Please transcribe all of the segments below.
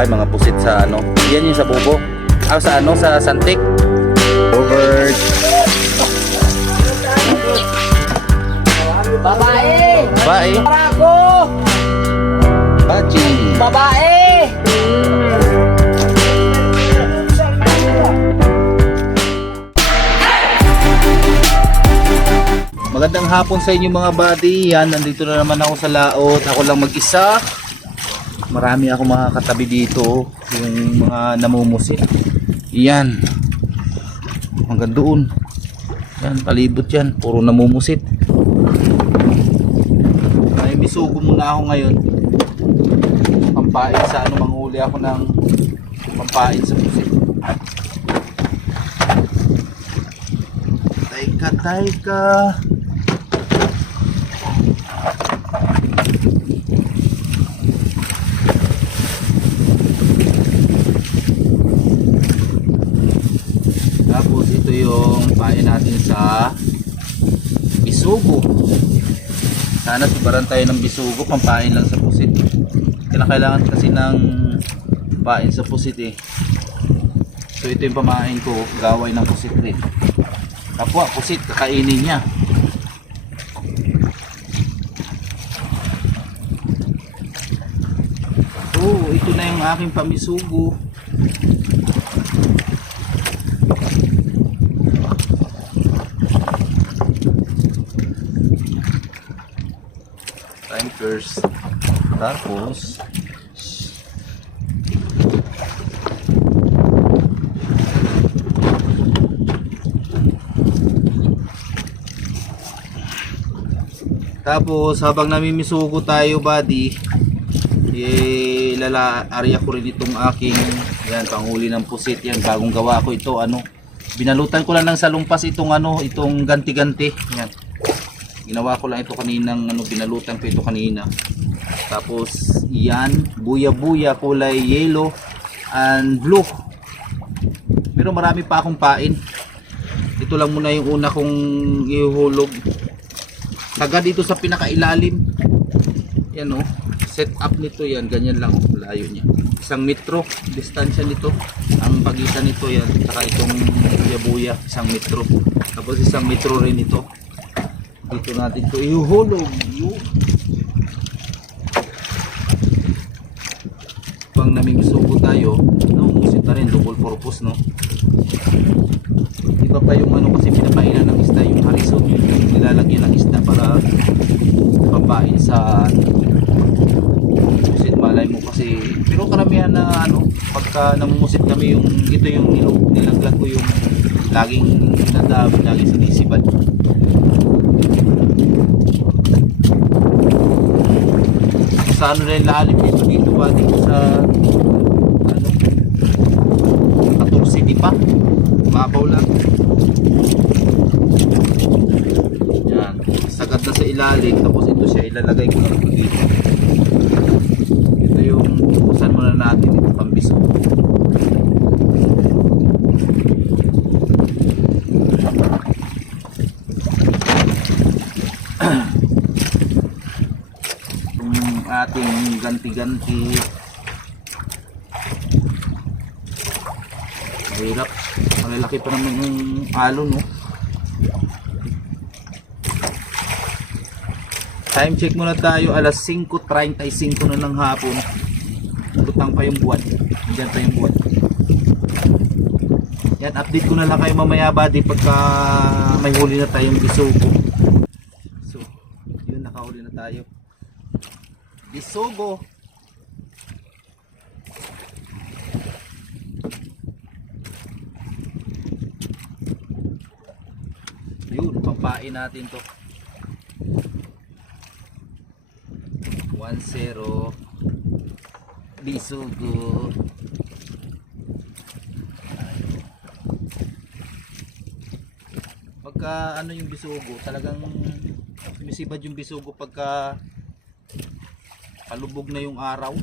Ay, mga pusit sa ano. Yan yung sa bubo. Ah, sa ano, sa santik. Over. Babae! Babae. Para ako! Bachi. Babae! Magandang hapon sa inyo mga buddy. Yan, nandito na naman ako sa laot. Ako lang mag-isa. Marami ako mga katabi dito. Yung mga namumusit. Yan. Hanggang doon. Yan, palibot yan. Puro namumusit. Ay, misugo muna ako ngayon. Pampain sa ano, manghuli ako ng pampain sa pusit. Tayka. Tapos ito yung pain natin sa bisugo. Sana sibaran tayo ng bisugo, pampain lang sa pusit. Kailangan kasi ng pain sa pusit eh. So ito yung pamain ko, gaway ng pusit eh. Kapwa pusit, kakainin niya. So ito na yung aking pamisugo. First, tapos habang namimisugo tayo buddy, lala-arya ko rin itong aking yan, panghuli ng pusit. Yan, bagong gawa ko ito. Ano, binalutan ko lang ng salumpas itong ano, itong ganti-ganti. Yan, ginawa ko lang ito kaninang ano, binalutan ko ito kanina. Tapos yan, buya-buya, kulay yellow and blue. Pero marami pa akong pain. Ito lang muna yung una kong ihulog. Taga dito sa pinakailalim. Yan oh, set up nito yan, ganyan lang oh, layo niya. 1 metro distansya nito. Ang pagitan nito yan, saka itong buya-buya, 1 metro. Tapos 1 metro rin ito. Dito natin ito ihulog. Pang namimisugo tayo, no, musit na rin, double purpose, no. Iba pa yung ano kasi pinapainan ng isda, yung harison, yung nilalagyan ng isda para papain sa musit. Malay mo kasi, pero karamihan na ano, pagka namumusit kami, yung ito yung nilaglag ko, yung laging nadami, laging sinisibad. Sa ano rin lalim dito ba dito sa ano 14 di pa mabaw lang yan, sagad na sa ilalim. Tapos ito siya, ilalagay ko lang dito. Ito yung bukusan muna natin ito, pambiso. Ating ganti-ganti. Mahirap, malalaki pa naman yung alon, no? Time check muna tayo, alas 5:35 na ng hapon. Lutang pa yung buwan, andyan pa yung buwan. Yan, update ko na lang kayo mamaya buddy pagka may huli na tayong bisugo. So yun, nakahuli na tayo bisugo. Yun, pampain natin to. 1-0 bisugo. Pagka ano yung bisugo, talagang sumisibad yung bisugo pagka palubog na yung araw,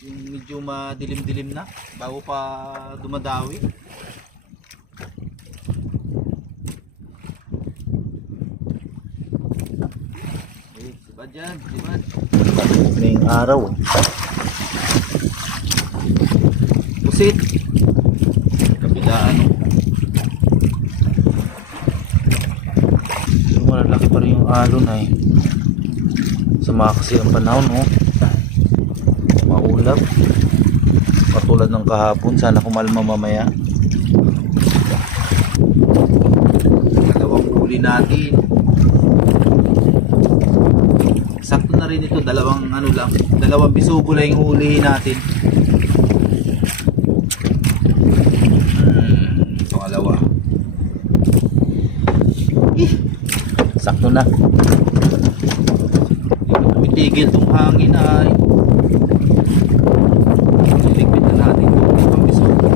yung medyo madilim-dilim na bago pa dumadawi. Sibad yan, sibad. Na yung araw. pusit. Kabila ano. Pero malalaki pa rin yung alon ay. Sama kasi ang panahon, oh. Maulap. Patulad ng kahapon, sana kumalma mamaya. Dalawang huli natin. Sakto na rin ito, dalawang ano lang, dalawang bisugo lang yung hulihin natin. Ito alawa. Sakto na. Tumitigil tong hangin ay. Liligpit na natin itong bisugo.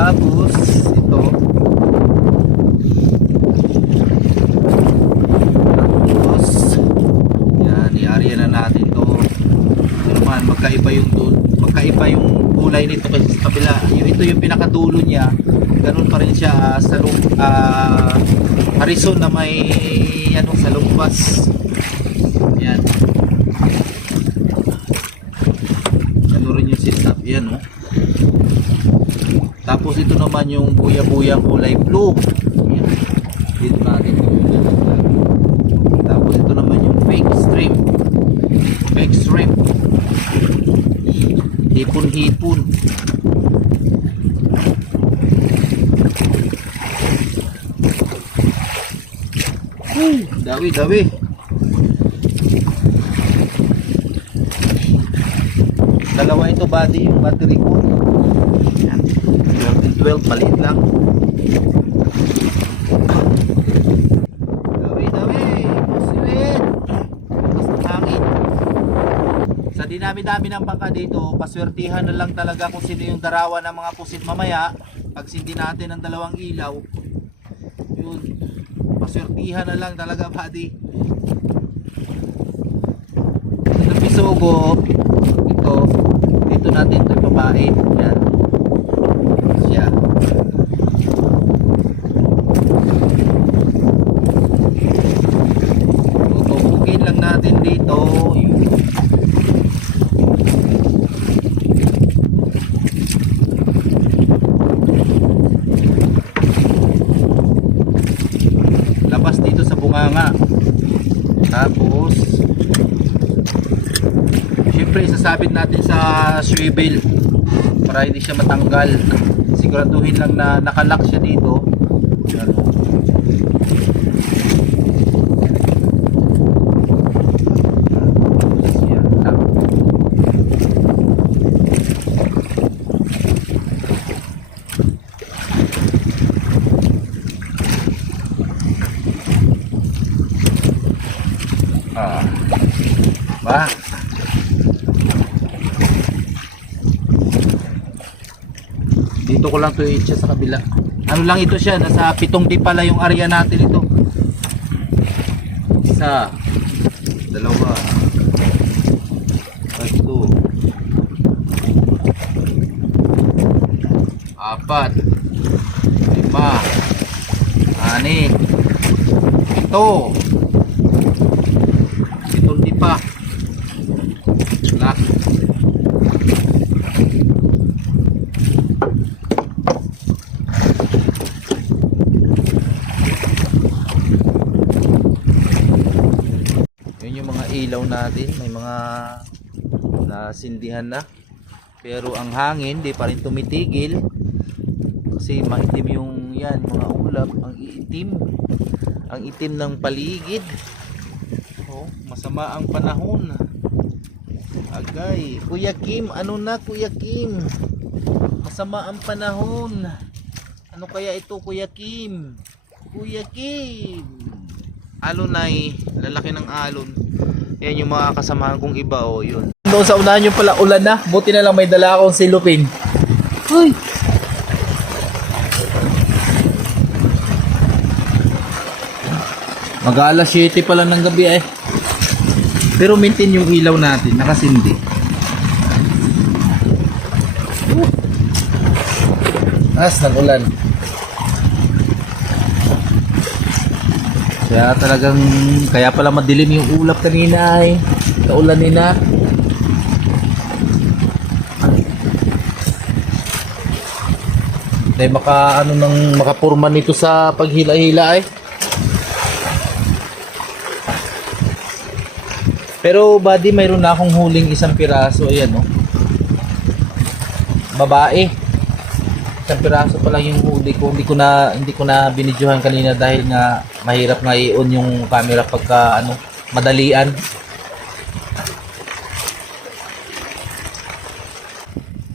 Tapos ito, tapos yan, i-area na natin to. Ito naman, magkaiba yung doon, magkaiba yung kulay nito kasi sa kabila. Ito yung pinakadulo niya, ganun pa rin siya sa harison na may ano, sa lumpas. Yan, ganun rin yung setup. Yan, oh. Tapos ito naman yung buya-buyang kulay blue. Yan. Dito natin. Tapos ito naman yung fake shrimp. Fake shrimp. Hipon-hipon. Dawi-dawi. Dalawa ito body yung battery ko. Yan. 12, maliit lang. Dawi-dawi. Pusiwit. Tapos ng hangin. Sa dinami-dami ng bangka dito, paswertihan na lang talaga kung sino yung darawa ng mga pusit mamaya. Pag sindi natin ang dalawang ilaw, yun, paswertihan na lang talaga, buddy. Ito pisugo. Ito, dito natin ito babae. Yan. Siya. Tutubukin lang natin dito yung labas dito sa bunganga. Tapos syempre isasabit natin sa swivel para hindi siya matanggal. Siguraduhin lang na nakalock siya dito. Yan. Yan lang. Ba? Dito ko lang to i-check sa kabila. Ano lang ito siya, nasa 7 di pala yung area natin ito. Isa, dalawa, tatlo, apat, lima, anim, ito, 7 di pa. Lock. Ilaw natin, may mga nasindihan na, pero ang hangin di pa rin tumitigil kasi maitim yung yan, mga ulap, ang itim ng paligid. Oh, masama ang panahon. Agay, Kuya Kim, ano na Kuya Kim? Masama ang panahon. Ano kaya ito Kuya Kim? Kuya Kim, alon ay lalaki ng alon. Yan yung mga kasamahan kong iba, oh, yun. Doon sa unahan yung pala ulan na. Buti na lang may dala akong silupin. Uy! Mag-aalas 7 pala ng gabi eh. Pero maintain yung ilaw natin, nakasindi. As ng ulan. Kaya pala madilim yung ulap kanina ay. Kaulan nina. Hindi makapurma nito sa paghila-hila ay. Pero buddy, mayroon na akong huling isang piraso. Ayan, no? Babae. Isang piraso pa lang yung huli ko. Hindi ko na binidyohan kanina dahil nga mahirap nga i-on yung camera pagka madalian.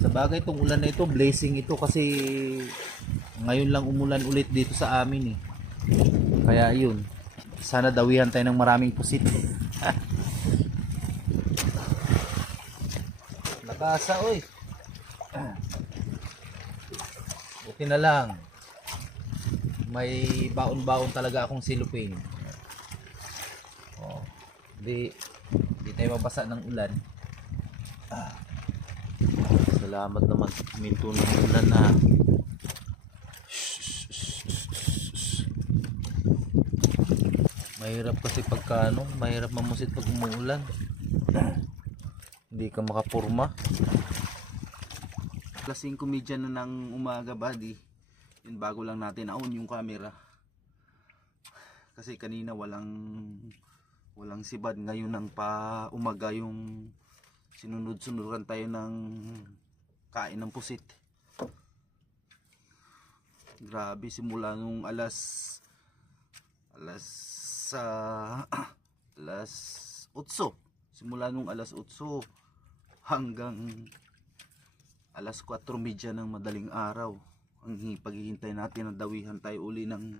Sa bagay itong ulan na ito, blessing ito kasi ngayon lang umulan ulit dito sa amin eh. Kaya yun. Sana dawihan tayo ng maraming pusit. Nakasa oy. Buti na lang. May baon-baon talaga akong silupin. Oh, di tayo mabasa ng ulan. Salamat naman sa minto ng ulan na. Mahirap kasi pagka mahirap mamusit pag umuulan. Hindi ka makapurma. Alas 5:30 na ng umaga buddy. Yun, bago lang natin on yung camera. Kasi kanina walang sibad. Ngayon ng pa umaga yung sinunod-sunuran tayo ng kain ng pusit. Grabe, simula nung alas 8. Simula nung alas 8 hanggang alas 4:30 ng madaling araw. Ang paghihintay natin na dawihan tayo uli ng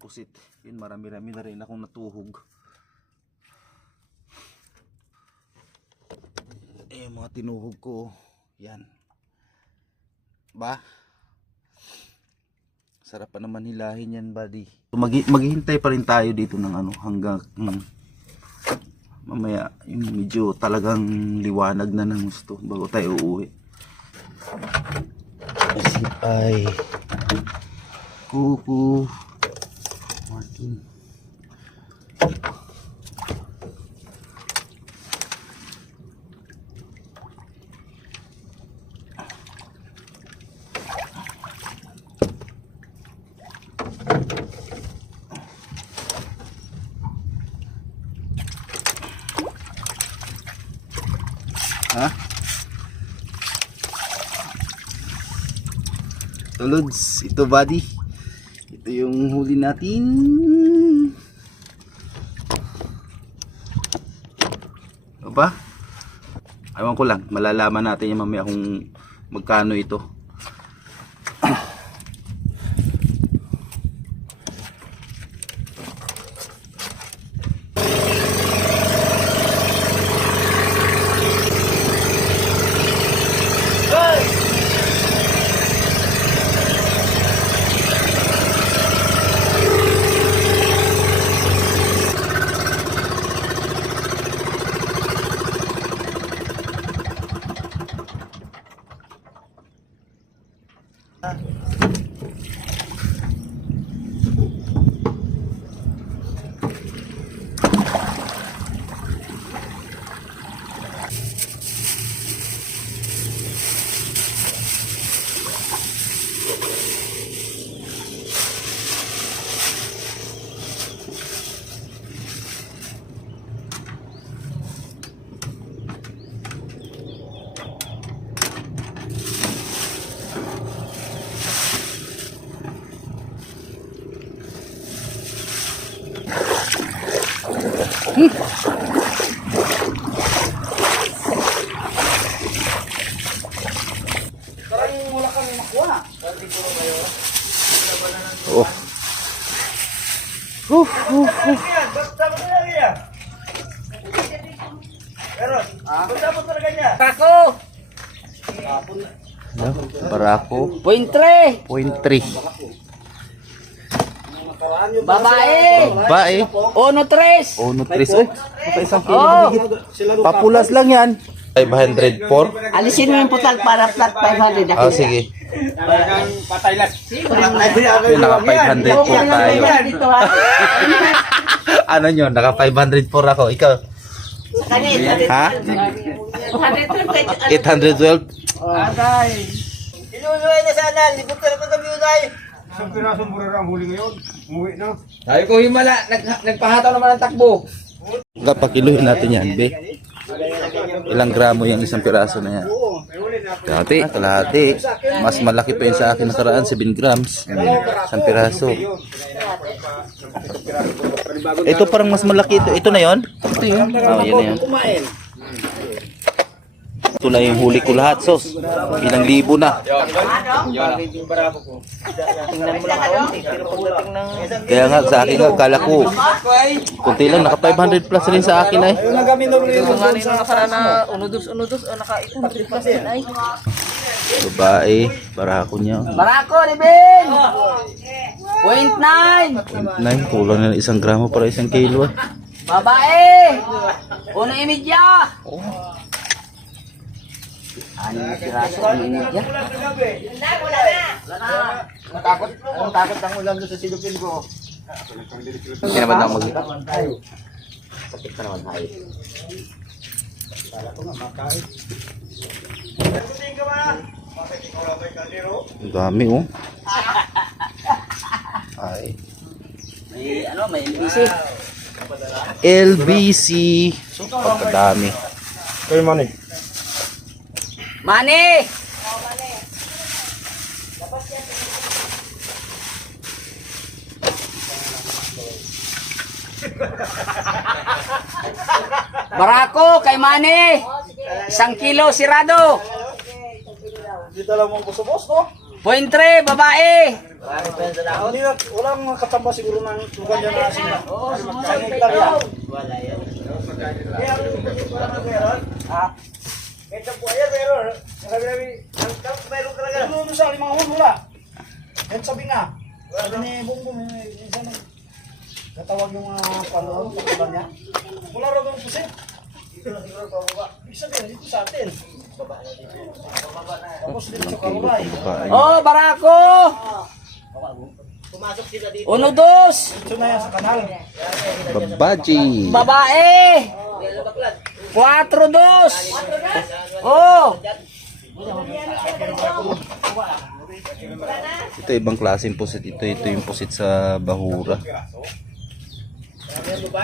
pusit. Yun, marami-rami na rin akong natuhog. Mga tinuhog ko. Yan. Ba? Sarap pa naman hilahin yan, buddy. Maghihintay pa rin tayo dito ng hanggang mamaya yung medyo talagang liwanag na ng gusto bago tayo uuwi. Kasi ay Kuku Martin. Ha? Tolods, ito buddy. Ito yung huli natin. Ano ba? Ewan ko lang, malalaman natin yung mamaya kung magkano ito. Parang wala kang makuha. Oh. Kako! Barako. Point 3! 0.3. Babae! Bae. Ono 3! Oh, nutris. Oy, isang kilo Oh! mahigit. Papulas lang yan. 504? Alisin mo yung putal para flat 500. Ah, sige. Pataylas. Yun, naka 504 tayo. Dito ha. Ano nyo? Naka 504 ako. Ikaw? Sa kanya, Ha? 812? Inunuhay na sana. Libot ka na ito kami unay. Isang pirasong mura ang huli ngayon. Umuwi na. Sabi ko himala, nagpahataw naman ng takbo. Pakiluhin natin yan, be. Ilang gramo yung isang piraso na yan? Kalahati. Mas malaki pa yun sa akin nakaraan, 7 grams. Isang piraso. Ito parang mas malaki ito. Ito na yon? Ito yun. Oh, yun na yun. Ito na yung huli ko lahat, sos. Ilang libo na. Kaya nga, sa akin nga, kala ko. Kunti lang, naka 500 plus rin sa akin ay. Babae, barako niya. Barako, Ribin! 0.9! 9, kulang na ng 1 gramo para 1 kilo. Babae! Uno imidya! Ano yung piraso? Ano yung imidya? Natakot. Ang takot ang ulam doon sa silupin ko. Hindi naman ako mag... Sakit ka naman, hay. Ang dami, oh. Ay. May LBC. LBC. So, pagkadami. Kayo man eh. Mani! Barako kay Mani! 1 kilo sirado! Dito lang mong kusubos, no? 0.3 babae! Hindi na, walang katamba siguro ng lugar dyan na sila. Sa hektar yan. Ha? Ito po ayan, meron. Sabi namin, meron talaga. Ano sa limang wala? Yan sabi nga. Sabi ni Bongbong, minsan natawag yung panoon, pagkaban niya. Wala rin ang pusit. Ibig sabihin, dito sa atin. Tapos dito sa Karuray. Oh, Barako! 1-2 Dito na yan sa kanal. Babaji. babae! 4-2 Oh! Ito ibang klaseng pusit. Ito yung pusit sa Bahura.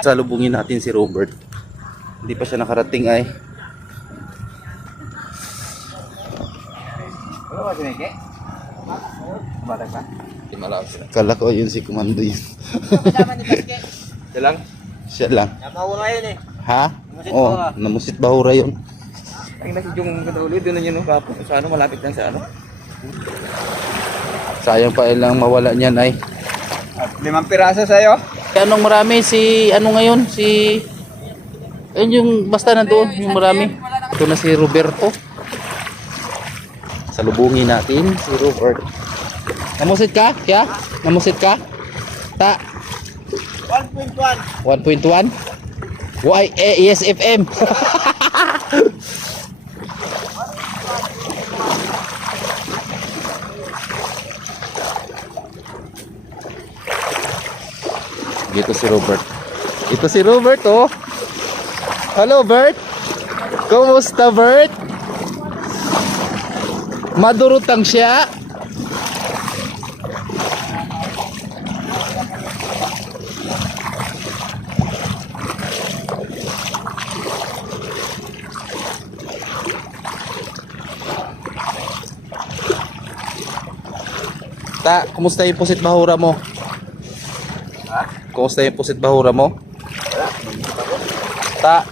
Salubungin natin si Robert. Hindi pa siya nakarating ay. Kala ko yun si Komando yun. Siya lang. Siya lang. Nakawala yun eh. Ha? Oh, namusit Bahura yun. Ang nasidyong katulid, doon na yun yung kapo. Sa ano, malapit lang sa ano. Sayang pa ilang mawala niyan ay. 5 piraso sa'yo. Anong marami si ano ngayon si ayun yung basta nandoon yung marami. Ito na si Roberto. Salubungin natin si Robert. Namusit ka? Kya? Namusit ka? Ta 1.1. 1.1? Why ESFM? Dito si Robert. Ito si Robert, oh. Hello, Bert. Kumusta, Bert? Madurutang siya. Ta, kumusta yung pusit bahura mo? Kumusta yung pusit bahura mo? Ta,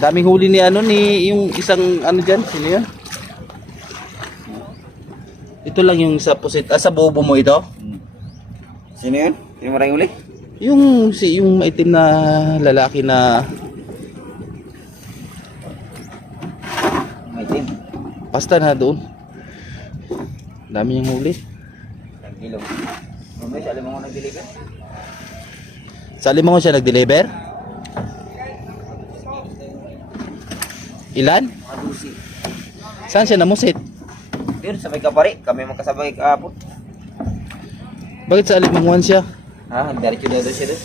daming huli ni ano ni yung isang ano diyan, sino 'yan? Ito lang yung sa pusit, sa bobo mo ito. Sino yun? Yung maraming uli? Yung maitim na lalaki na Maitim. pasta na doon. Dami yung huli. Nagilong. Mamaya sa alam mo nag-deliver? Sa Limangon siya nag-deliver? Ilan? Saan siya namusit? Doon sa may kapari, kami magkasabay kahapon. Bakit sa Alimanguan siya? Ha, diretso na doon siya doon.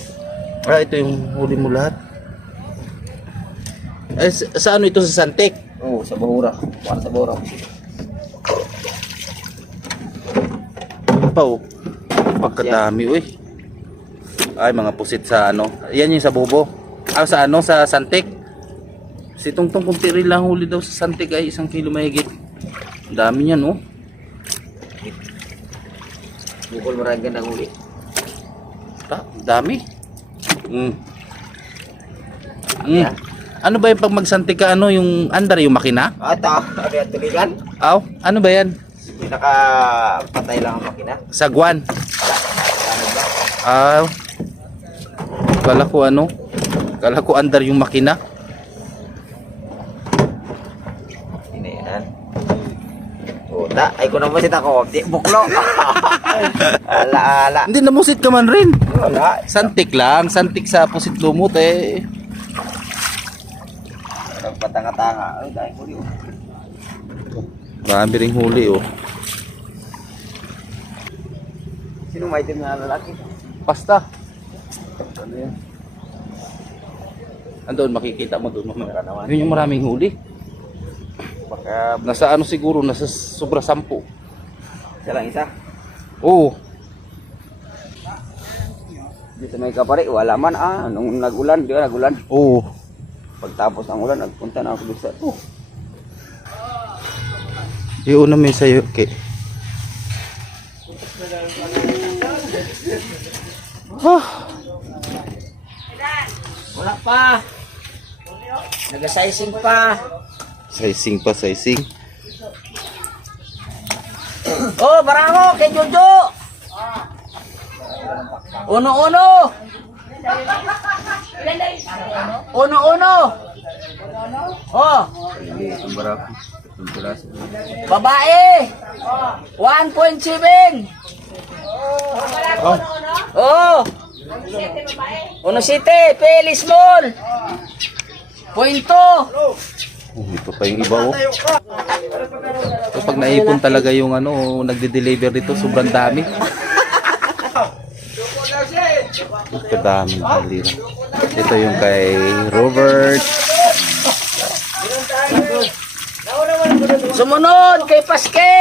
Ah, ito yung huli mo lahat. Eh, sa ano ito sa Santek? Oo, sa Bahura. Para sa Bahura. Pa oh. Pagkadami, uy. Ay, mga pusit sa ano. Yan yung sa Bobo. Ah, sa ano, sa Santek. Si Tungtong kung tiri lang huli daw sa Santek ay 1 kilo mahigit. Ang dami niyan, oh. Bukol maragan ng uli. Dami. Ano ba yung pag magsantik ka, ano, yung andar, yung makina? Ata, ano yan tuligan? Aw, ano ba yan? Pinaka-patay lang ang makina. Sagwan. Ano ba? Aw. Kala ko ano? Kala ko andar yung makina. Yan. Uta, ay ko naman sita ko. Di, buklo. Ala. Hindi, namusit ka man rin. Wala. Santik lang. Santik sa pusit lumot eh. Nagpatanga-tanga. Ay, dahil ko yun. Marami ring huli, oh. Sino may item na lalaki? Pasta. Ano yan? Andun, makikita mo doon mamaya. Yun yung maraming huli. Baka Nasa ano siguro, nasa sobra 10. siya lang isa. Oo. Dito may kapari, wala man nung nag-ulan, di ba nag-ulan? Oo. Pagtapos ng ulan, nagpunta na ako doon sa Yung una may sayo, okay. Wala pa. Nag-sizing pa. Sizing pa, sizing. Oh, barako kay Jojo. Uno-uno. Uno-uno. Oh, hindi, ang barako. Ang tulas. babae. 1.7. Oh. Uno site, Peli small. Pointo. Ito pa yung iba, oh. Tapos pag naipon talaga yung ano, nagde-deliver dito, sobrang dami. Kadami ng halira. Ito yung kay Robert. Sumunod kay Paske.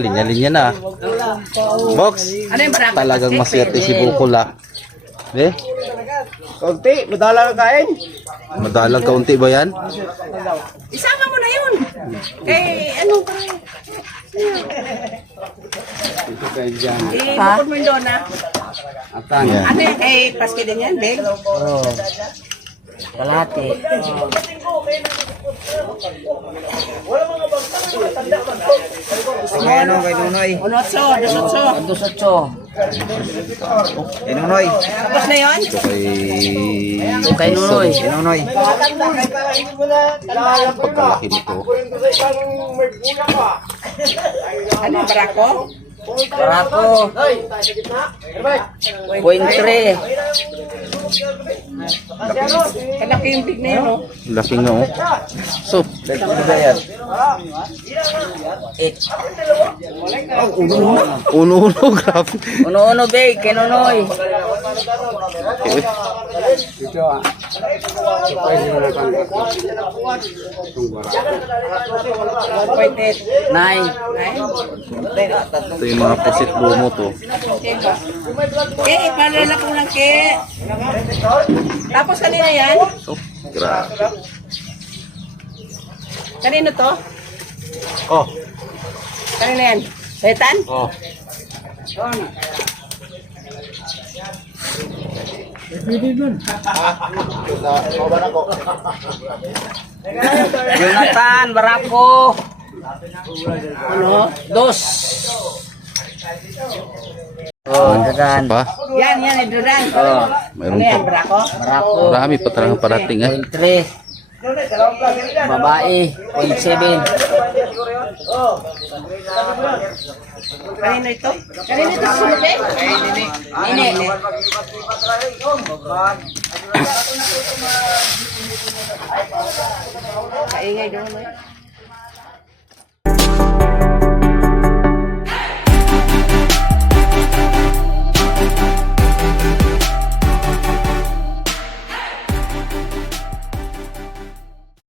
Linya-linya na. Box. Ano yung barako? Talagang maswerte si Bukol, ah. Eh? Kunti, madala ka kain. Madalang kaunti ba yan? Isama mo na yun. Eh, ano pa? Bukod mo yung doon na. Yan. Ano yan? Eh, paski din yan, Bel. Kalate. Kay ano, kay Nunoy. Unotso, dosotso. Dosotso. Kay Nunoy. Tapos na yun? Ito kay... Kay Nunoy. Kay Nunoy. Pagkalaki nito. Ano, barako? Barako. Point 3. Kalaki yung big na yun, oh. Laki nga, oh. So, Ano ba yan? uno-uno, grabe. Uno-uno, be. Kay Nunoy. Okay. Pointed. 9. Ito yung mga pusit lumot, oh. Eh, ipalala ko lang, ke. Tapos kanina yan? So, grabe. Kanino to? Oh. Kanina yan? Setan? Oh. Jonathan, Barako. Ano? Dos. Oh, dagan. Pa? Yan, Eduran. Oh, Mayroon Ano yan, pa. barako? Barako. Marami pa talaga parating, eh. Point 3. Babae. Point 7. Kanino ito? Kanino ito sulod eh? Nini. Kaingay doon eh.